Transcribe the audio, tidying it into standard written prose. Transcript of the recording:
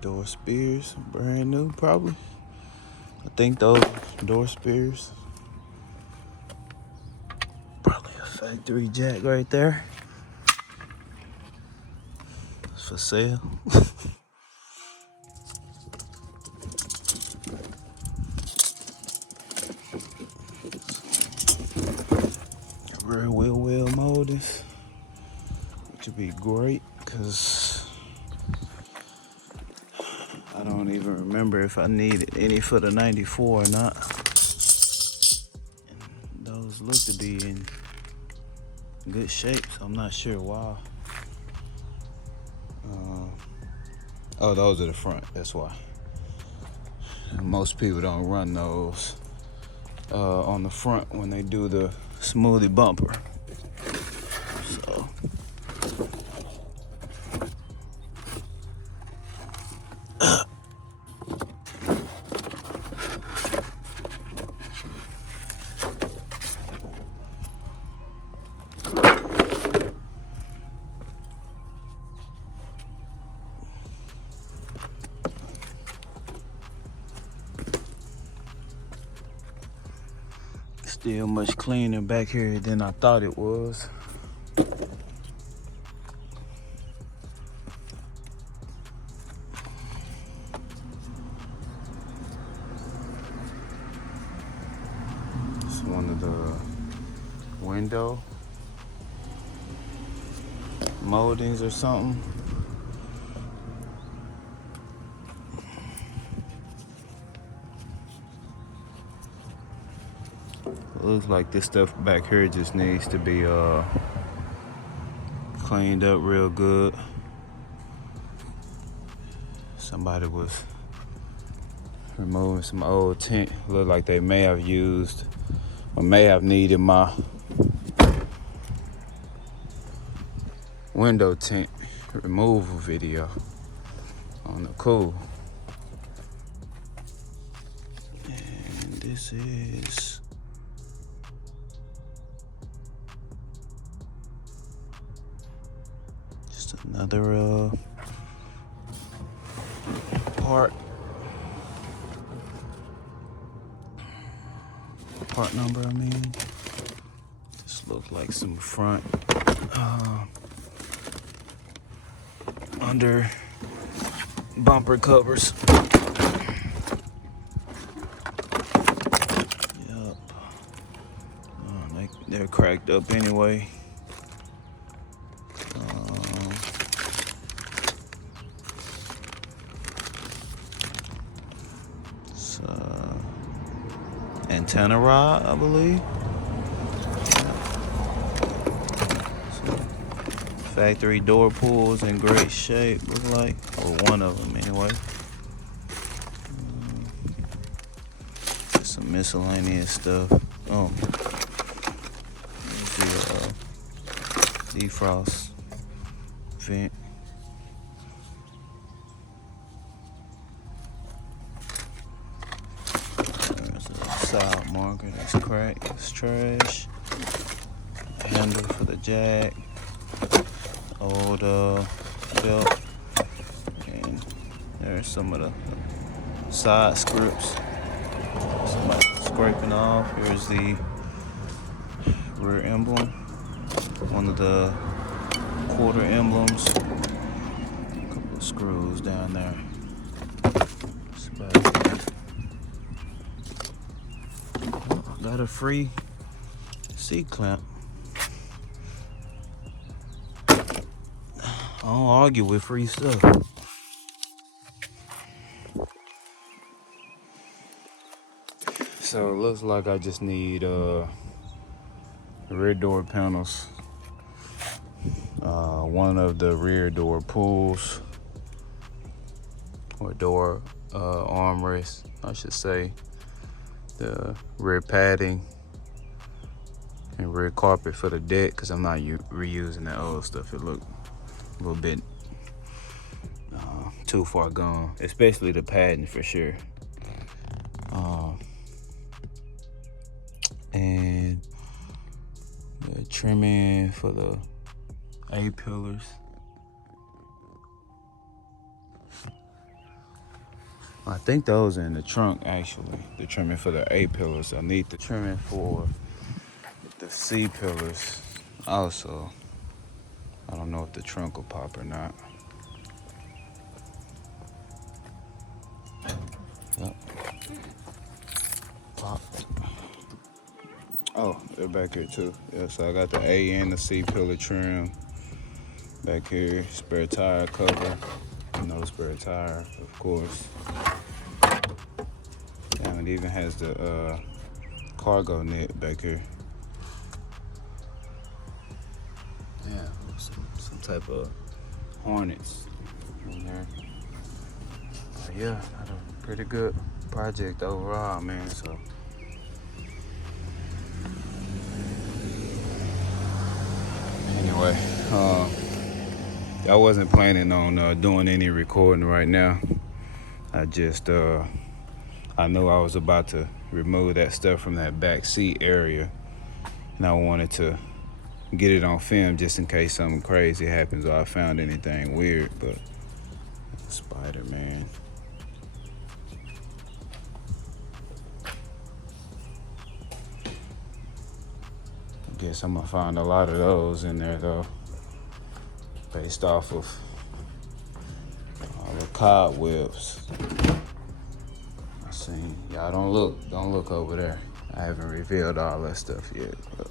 Door spears, brand new probably. I think those door spears. Probably a factory jack right there. It's for sale. Rear wheel moldings, which would be great because I don't even remember if I needed any for the 94 or not. And those look to be in good shape, so I'm not sure why. Oh, those are the front, that's why. Most people don't run those on the front when they do the smoothie bumper. So still much cleaner back here than I thought it was. It's one of the window moldings or something. It looks like this stuff back here just needs to be cleaned up real good. Somebody was removing some old tint. Look like they may have used or may have needed my window tint removal video on the cool. And this is just another part number, I mean. This looks like some front under bumper covers. Yep. They're cracked up anyway. It's antenna rod, I believe. Factory door pulls in great shape, look like, or one of them anyway. Some miscellaneous stuff. Oh, the defrost vent. There's a side marker that's cracked. It's trash. Handle for the jack. Old belt, and there's some of the side scripts. Somebody scraping off. Here's the rear emblem, one of the quarter emblems. A couple of screws down there. That's about it. Got a free seat clamp. I don't argue with free stuff. So it looks like I just need rear door panels, one of the rear door pulls, or door armrests, I should say, the rear padding, and rear carpet for the deck, because I'm not reusing that old stuff. It looked a little bit too far gone, especially the padding for sure. And the trimming for the A-pillars. I think those are in the trunk actually. The trimming for the A pillars. I need the trimming for the C pillars also. I don't know if the trunk will pop or not. Yep. Popped. Oh, they're back here too. Yeah, so I got the A and the C pillar trim back here. Spare tire cover. No spare tire, of course. And it even has the cargo net back here. Yeah, some type of Hornets in there. But yeah, had a pretty good project overall, man. So anyway, I wasn't planning on doing any recording right now. I just I knew I was about to remove that stuff from that back seat area, and I wanted to get it on film just in case something crazy happens or I found anything weird. But spider, man. I guess I'm gonna find a lot of those in there though, based off of all the cobwebs. I seen. Y'all don't look over there. I haven't revealed all that stuff yet. But